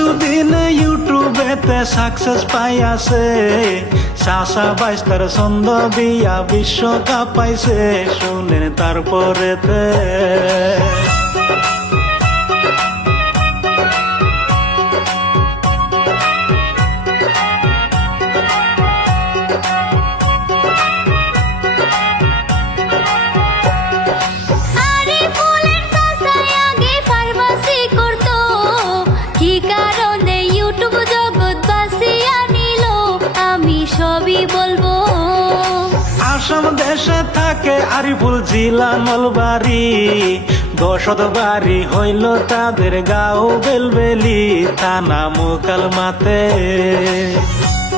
কিছুদিন ইউটিউবেতে সাকসেস পাই আছে, চাচা বাইস্তার ছন্দ দিয়া বিশ্বকাপ পাইছে, শুনেন তারপরেতে সবই বলবো। আসাম দেশে থাকে আরিফুল জিলা নলবাড়ি, বসত বাড়ি হইল তাদের গাঁও বেলবেলি, থানা মুকালমাতে।